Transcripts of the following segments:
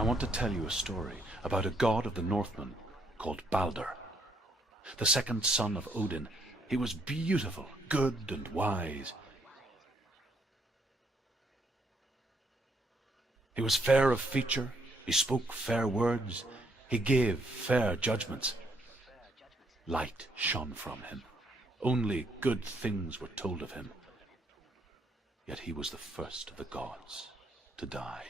I want to tell you a story about a god of the Northmen called Balder. The second son of Odin. He was beautiful, good, and wise. He was fair of feature, he spoke fair words, he gave fair judgments. Light shone from him. Only good things were told of him. Yet he was the first of the gods to die.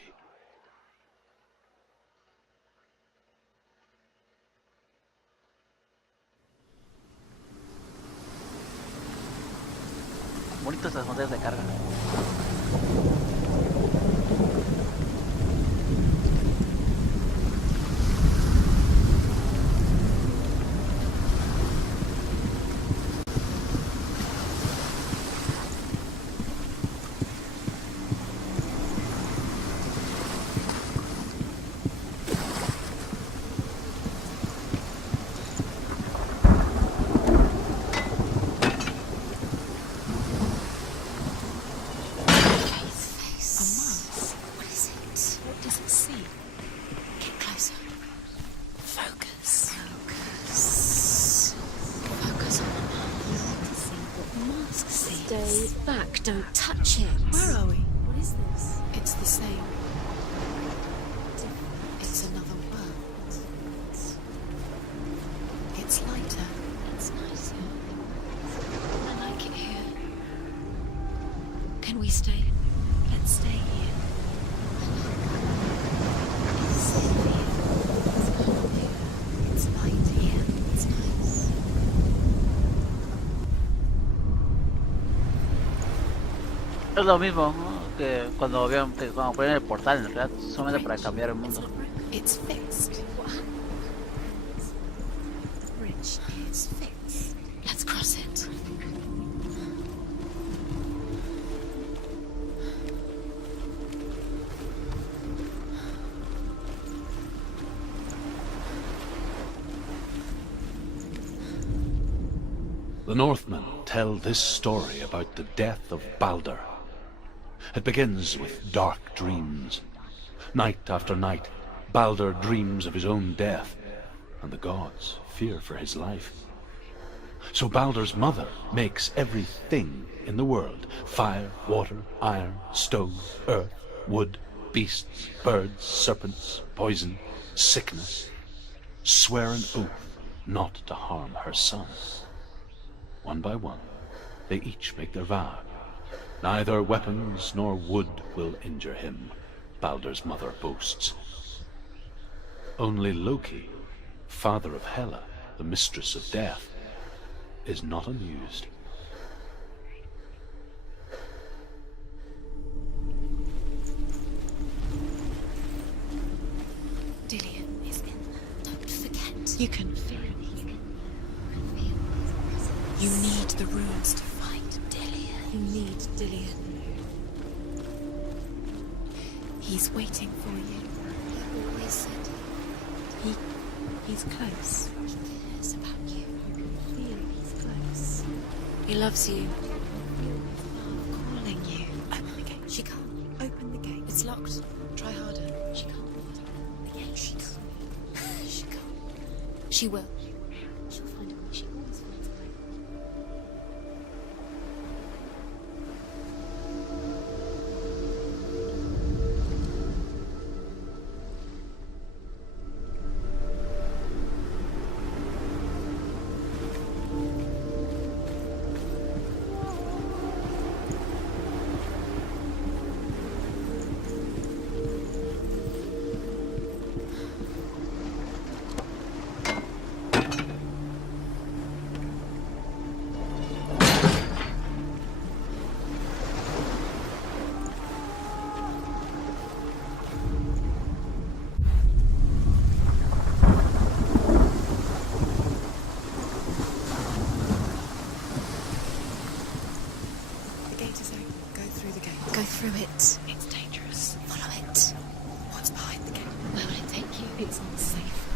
Bonitas las montañas de carga. Stay back, don't touch it. Where are we? What is this? It's the same. It's another world. It's lighter. It's nicer. I like it here. Can we stay? Let's stay here. It's safe here. It's calm here. It's light here. It's nice. Es lo mismo, ¿no? Que cuando ponen el portal, en realidad, solamente para cambiar el mundo. It's fixed. What happens? Bridge. It's fixed. Let's cross it. The Northmen tell this story about the death of Balder. It begins with dark dreams. Night after night, Balder dreams of his own death, and the gods fear for his life. So Balder's mother makes everything in the world: fire, water, iron, stone, earth, wood, beasts, birds, serpents, poison, sickness, swear an oath not to harm her son. One by one, they each make their vow. Neither weapons nor wood will injure him, Balder's mother boasts. Only Loki, father of Hela, the mistress of death, is not amused. Dillion is in there. Don't forget. You can feel it. You need the runes to fight Dillion. You need Dillion. He's waiting for you. He always said He's close. he cares about you. You can feel he's close. He loves you. Calling you. Open the gate. She can't. Open the gate. It's locked. Try harder. She can't. The gate. She can't. She can't. She will. She'll find a way. She always finds a way. Go through it. It's dangerous. Follow it. What's behind the gate? Where will it take you? It's not safe.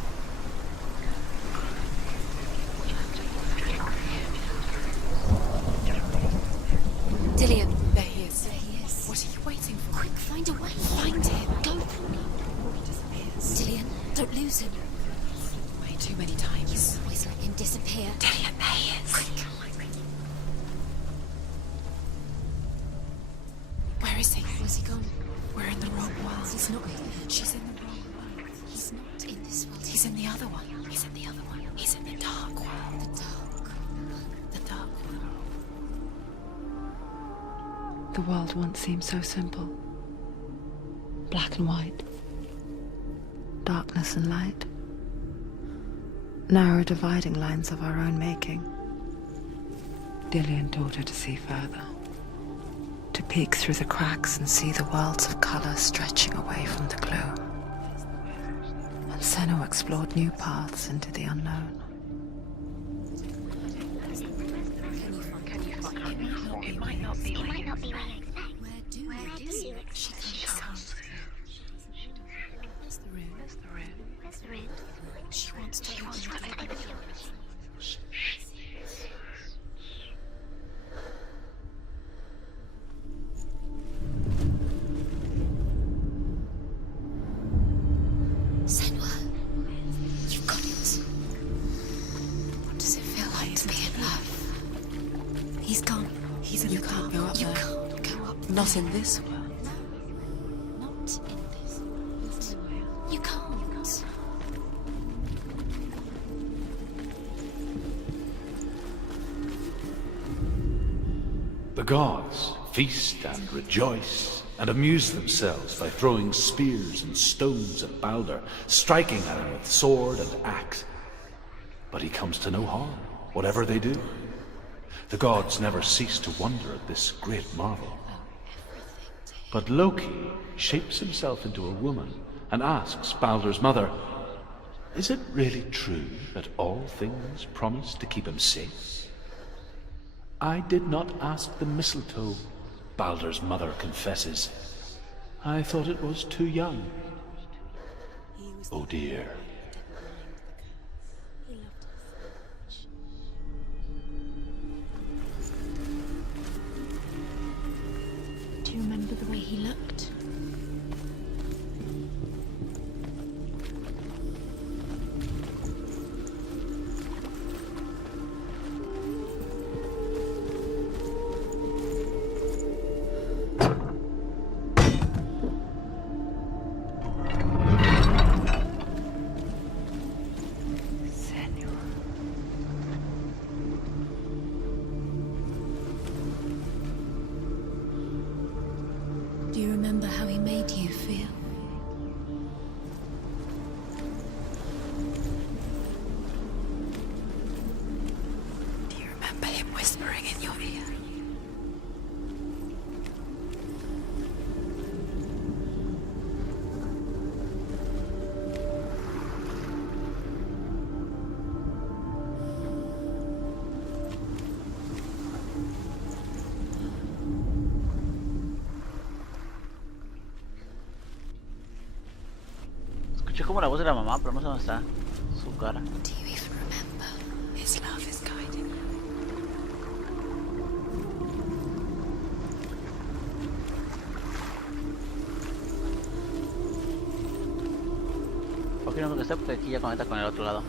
Dillion. There he is. There he is. What are you waiting for? Quick, find a way. Find him. Go. He disappeared. frozen. Way too many times. You always let him disappear. Till he obeys. Quick. Where is he? Where's he gone? We're in the wrong world. He's not here. She's in the wrong world. He's not in this world. He's in the other one. He's in the other one. He's in the dark world. The dark world. The world once seemed so simple. Black and white. Darkness and light. Narrow dividing lines of our own making. Dillian taught her to see further. To peek through the cracks and see the worlds of colour stretching away from the gloom. And Senua explored new paths into the unknown. It might not be where you expect. Where do you expect she comes? Where's the room? Where's the room? She wants to go. Senua, you've got it. What does it feel like to be in love? He's gone. He's in the car. Go up You there. can't go up. Not in this world. No, not in this. You can't. The gods feast and rejoice and amuse themselves by throwing spears and stones at Balder, striking at him with sword and axe. But he comes to no harm, whatever they do. The gods never cease to wonder at this great marvel. But Loki shapes himself into a woman and asks Balder's mother, "Is it really true that all things promise to keep him safe?" "I did not ask the mistletoe," Balder's mother confesses. "I thought it was too young." Oh dear. Do you remember the way he looked? Do you remember how he made you feel? Do you remember him whispering in your ear? Escuché como la voz de la mamá, pero no sé dónde está su cara. Do you even remember? His love is guiding you. Aquí no creo que esté porque aquí ya conecta con el otro lado.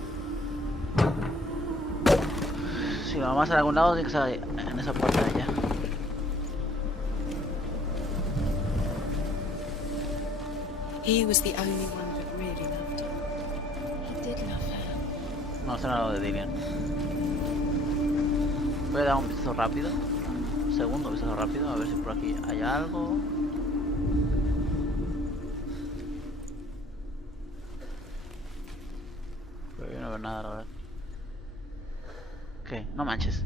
Si la mamá está en algún lado, tiene que estar en esa puerta de allá. He was the only one that really loved her. He did love her. No está en el lado de Dillian. Voy a dar un vistazo rápido. Un segundo vistazo rápido, a ver si por aquí hay algo. Pero yo no veo nada, la verdad. ¿Qué? No manches.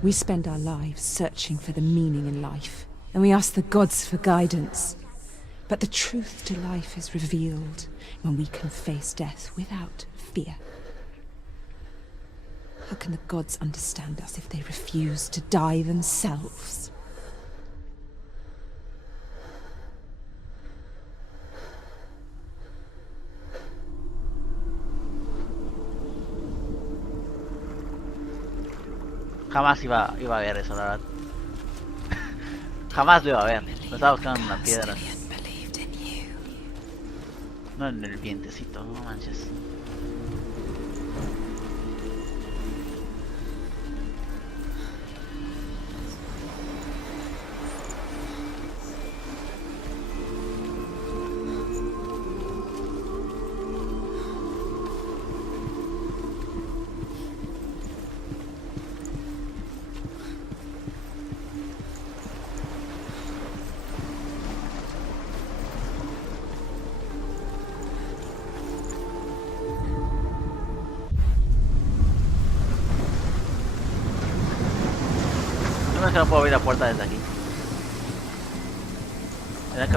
We spend our lives searching for the meaning in life, and we ask the gods for guidance. But the truth to life is revealed when we can face death without fear. How can the gods understand us if they refuse to die themselves? Jamás iba a ver eso, la verdad. Jamás lo iba a ver. Lo estaba buscando en la piedra. Dillian believed in you. No en el vientecito, no manches. No es que no puedo abrir la puerta desde aquí. Tenía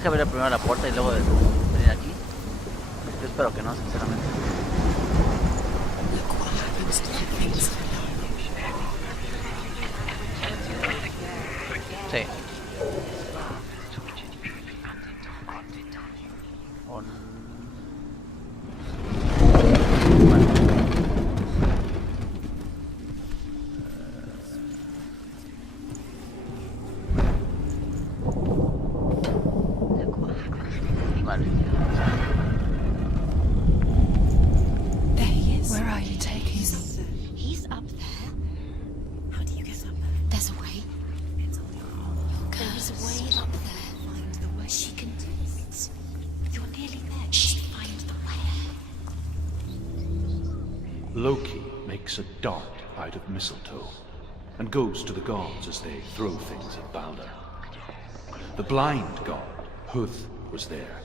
que abrir primero la puerta y luego venir aquí. Yo espero que no, sinceramente. Look what happens to the things for love. Sí. O vale. There he is. Where are you taking He's me? up there. He's up there. How do you get up there? There's a way. There is a way up there. Find the way. She can do it. You're nearly there. Just find the way. Loki makes a dart out of mistletoe and goes to the gods as they throw things at Balder. The blind god, Huth, was there.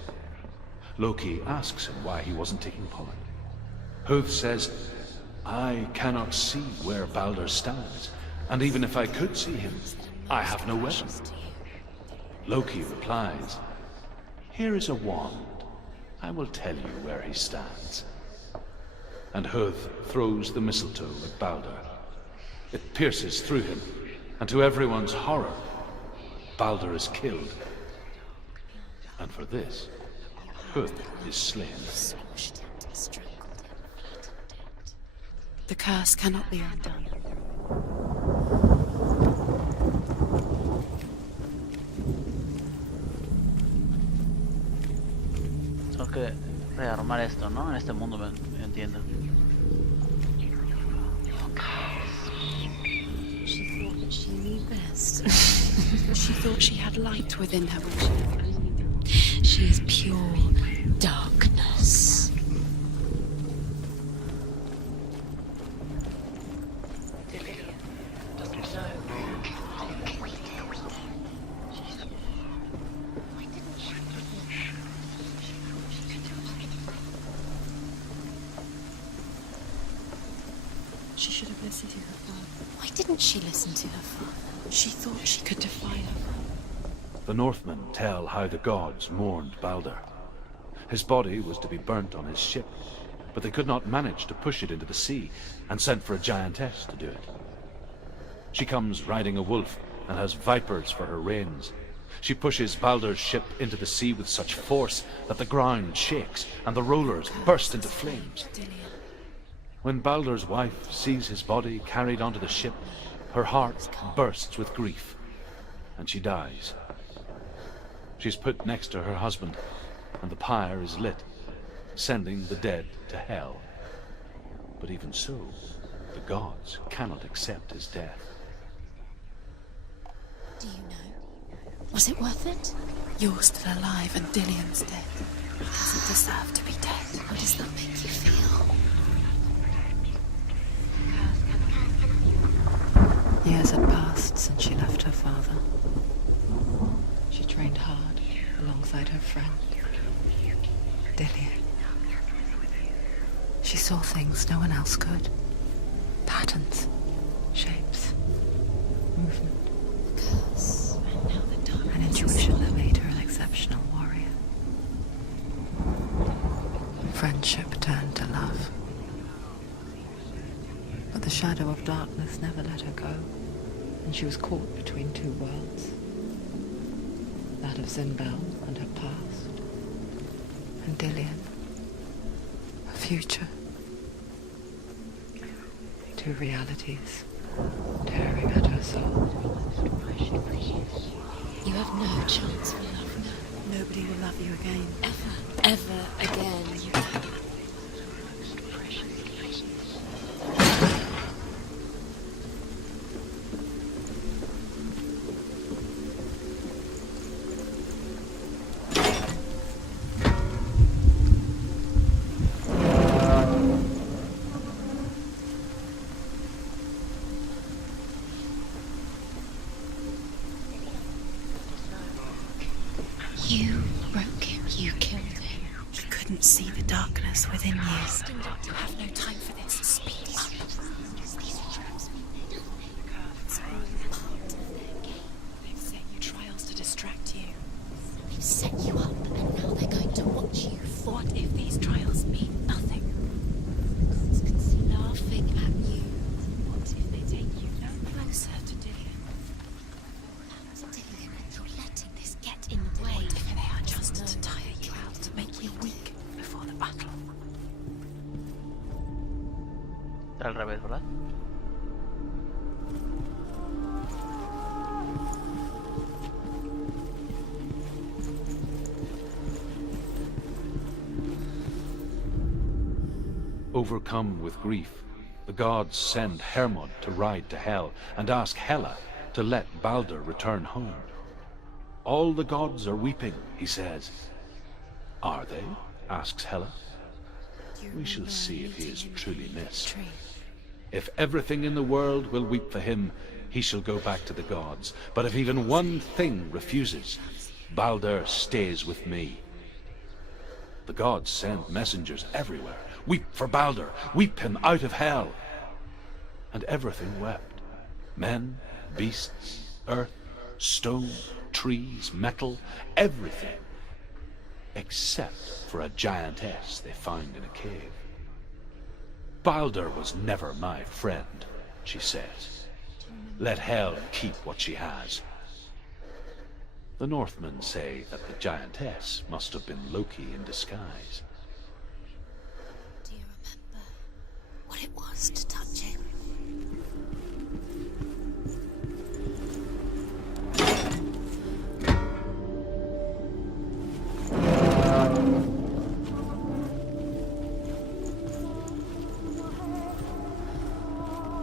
Loki asks him why he wasn't taking part. Huth says, I cannot see where Balder stands, and even if I could see him, I have no weapon. Loki replies, here is a wand. I will tell you where he stands. And Huth throws the mistletoe at Balder. It pierces through him, and to everyone's horror, Balder is killed. And for this, Huth is slain. Squashed it, strangled it, The curse cannot be undone. Tengo que rearmar esto, ¿no? En este mundo, me entiendo. She thought that she knew best. She thought she had light within her when she is pure darkness. She should have listened to her father. Why didn't she listen to her father? She thought she could defy her father. The Northmen tell how the gods mourned Balder. His body was to be burnt on his ship, but they could not manage to push it into the sea, and sent for a giantess to do it. She comes riding a wolf and has vipers for her reins. She pushes Balder's ship into the sea with such force that the ground shakes and the rollers burst into flames. When Balder's wife sees his body carried onto the ship, her heart bursts with grief, and she dies. She's put next to her husband, and the pyre is lit, sending the dead to hell. But even so, the gods cannot accept his death. Do you know? Was it worth it? You're still alive and Dillian's dead. He doesn't deserve to be dead. How does that make you feel? Years had passed since she left her father. She trained hard alongside her friend, Dillian. She saw things no one else could. Patterns, shapes, movement. Curse. And now the darkness. An intuition that made her an exceptional warrior. Friendship turned to love. But the shadow of darkness never let her go, and she was caught between two worlds. That of Zinbel and her past, and Dillian, her future. Two realities tearing at her soul. You have no chance for love now. Nobody nobody will love you again. Ever again. You broke him. You killed him. You couldn't see the darkness within you. You have no time for this. Speed up. These traps mean nothing. It's all part of their game. They've set you trials to distract you. They've set you up, and now they're going to watch you fall. What if these trials mean nothing? Constantly laughing at you. What if they take you no closer to Dillian? Dillian, and you're letting this get in the way. What if they are just to tire you out, to make you weak before the battle? Al revés, ¿verdad? Overcome with grief, the gods send Hermod to ride to Hell and ask Hela to let Balder return home. All the gods are weeping, he says. Are they? Asks Hela. We shall see if he is truly missed. If everything in the world will weep for him, he shall go back to the gods. But if even one thing refuses, Balder stays with me. The gods send messengers everywhere. Weep for Balder, weep him out of hell. And everything wept. Men, beasts, earth, stone, trees, metal, everything. Except for a giantess they find in a cave. Balder was never my friend, she says. Let Hel keep what she has. The Northmen say that the giantess must have been Loki in disguise. Do you remember what it was to touch him?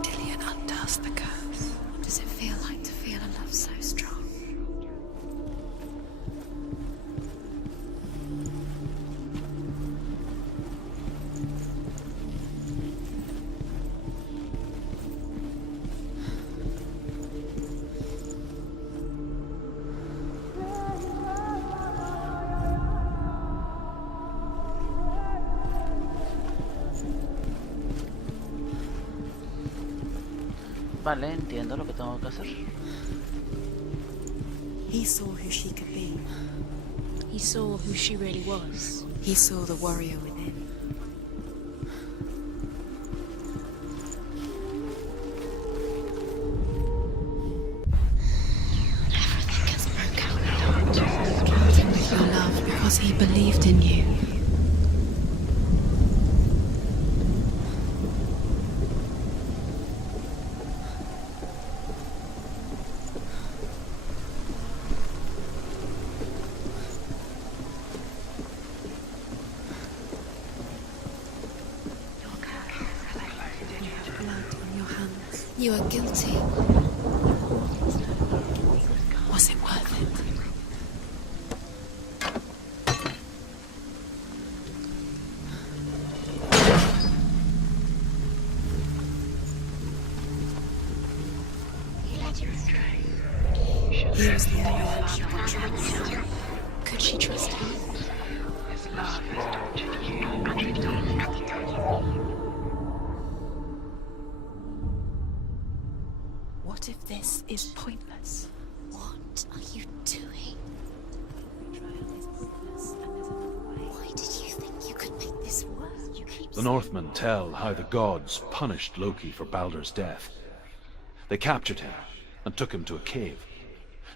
Dillian undoes the curse. What does it feel like to feel a love so strong? Vale, entiendo lo que tengo que hacer. He saw who she could be. He saw who she really was. He saw the warrior within. Everything gets broke out. Him with your love because he believed in you. Blood on your hands. You are guilty. Was it worth it? He was the only one she could trust. Could she trust him? What if this is pointless? What are you doing? Why did you think you could make this work? The Northmen tell how the gods punished Loki for Balder's death. They captured him and took him to a cave.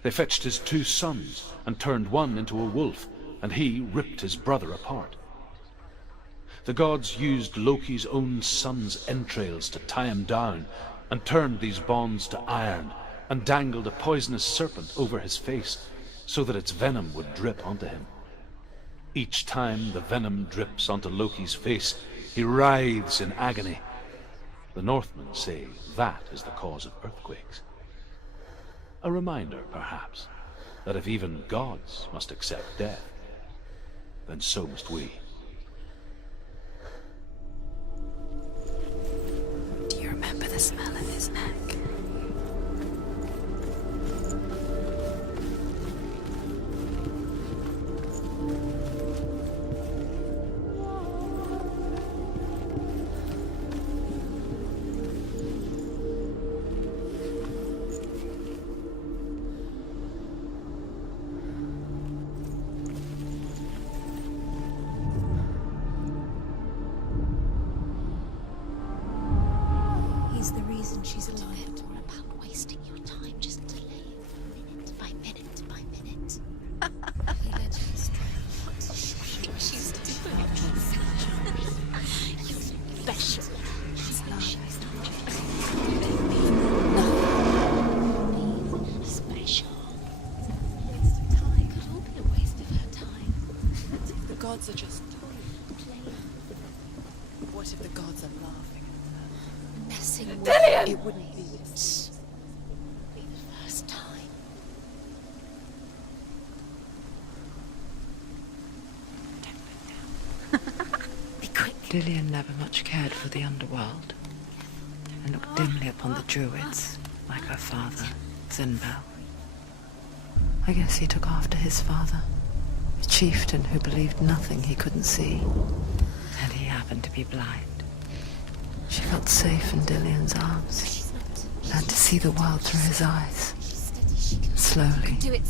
They fetched his 2 sons and turned one into a wolf, and he ripped his brother apart. The gods used Loki's own son's entrails to tie him down and turned these bonds to iron and dangled a poisonous serpent over his face so that its venom would drip onto him. Each time the venom drips onto Loki's face, he writhes in agony. The Northmen say that is the cause of earthquakes. A reminder, perhaps, that if even gods must accept death, then so must we. Do you remember the smell of his neck? He's the reason she's alive. It's all about wasting your time just to live, minute by minute by minute. He led you astray. What does she think she's doing? You're special. She's not. Special. Waste of time. Could all be a waste of her time. The gods are just Playing. What if the gods are laughing Messing with at it? Wouldn't be this. Be the first time. Be quick. Dillion never much cared for the underworld, and looked dimly upon the druids, like her father, Zinbel. I guess he took after his father, a chieftain who believed nothing he couldn't see, and he happened to be blind. She felt safe in Dillion's arms, She's not. learned to see the world through his eyes. She's steady. She can Slowly, do it.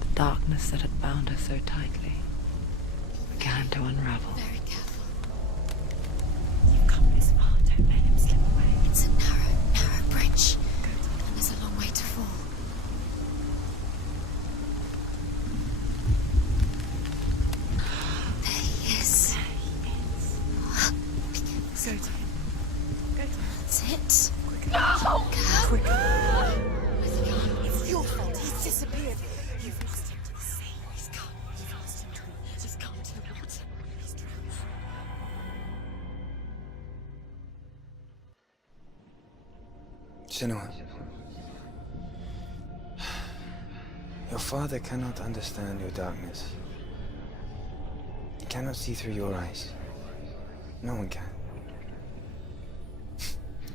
the darkness that had bound her so tightly began to unravel. Very careful. You've come this far, don't let him slip away. It's a narrow bridge. And there's a long way to fall. There he is. Go to him. Go to him. That's it. No! Quick. It's your fault. He's disappeared. You've lost him to the sea. He's gone. You've lost him to the... He's gone to the water. He's drowned. Senua. Your father cannot understand your darkness. He cannot see through your eyes. No one can.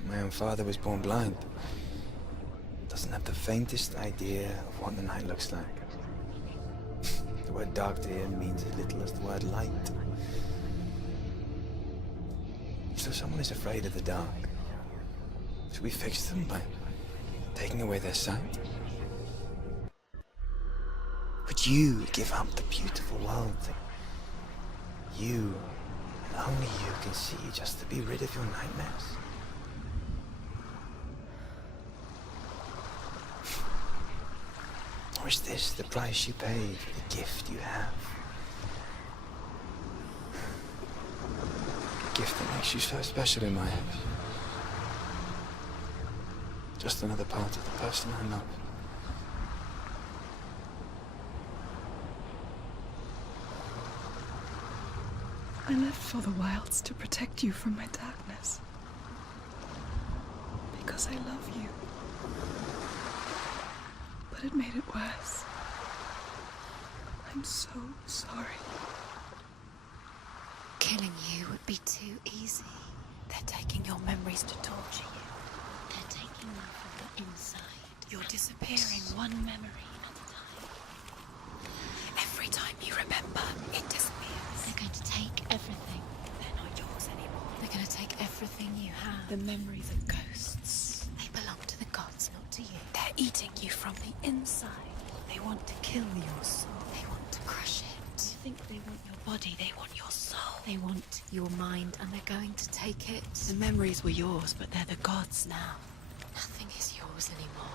My own father was born blind. Doesn't have the faintest idea of what the night looks like. The word dark to him means as little as the word light. So someone is afraid of the dark. Should we fix them by taking away their sight? Would you give up the beautiful world that you, and only you, can see just to be rid of your nightmares? Or is this the price you pay for the gift you have? A gift that makes you so special in my eyes. Just another part of the person I love. I lived for the wilds to protect you from my darkness. Because I love you. But it made it worse. I'm so sorry. Killing you would be too easy. They're taking your memories to torture you. They're taking them from the inside. You're disappearing one memory at a time. Every time you remember, it disappears. They're going to take everything. They're not yours anymore. They're going to take everything you have. The memories are ghosts. They belong to the gods, not to you. They're eating you from the inside. They want to kill your soul. They want to crush it. You think they want your body, they want your soul. They want your mind, and they're going to take it. The memories were yours, but they're the gods now. Nothing is yours anymore.